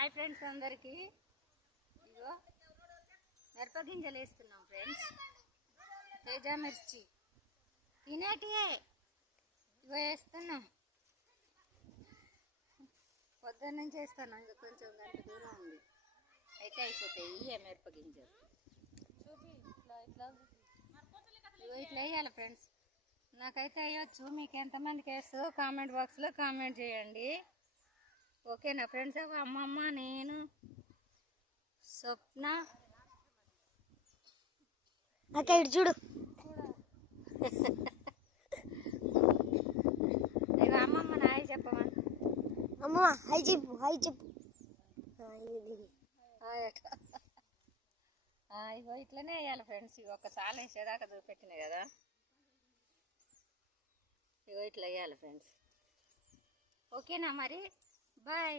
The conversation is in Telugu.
హాయ్ ఫ్రెండ్స్ అందరికీ. ఇగో మిరప గింజలు వేస్తున్నాం ఫ్రెండ్స్. తేజ మిర్చి తినేటియే ఇగో వేస్తున్నాం. పొద్దున్న నుంచి వేస్తాను, ఇంకా కొంచెం గంట దూరం ఉంది అయితే అయిపోతాయి. ఇవే మిరప గింజలు ఇగో ఇట్లా వేయాలి ఫ్రెండ్స్. నాకైతే వేయచ్చు, మీకు ఎంతమందికి వేస్తుందో కామెంట్ బాక్స్లో కామెంట్ చేయండి. ఓకేనా ఫ్రెండ్స్? అమ్మమ్మ, నేను, స్వప్న అక్కడ చూడు. ఇక అమ్మమ్మ హాయ్ చెప్పమా. అమ్మమ్మ హాయ్ చెప్పు, హాయ్ చెప్పు. ఇగో ఇట్లనే వేయాలి ఫ్రెండ్స్. ఇవి ఒకసారి వేసేదాకా చూపెట్టినాయి కదా, ఇగో ఇట్లా వేయాలి ఫ్రెండ్స్. ఓకేనా మరి, బాయ్.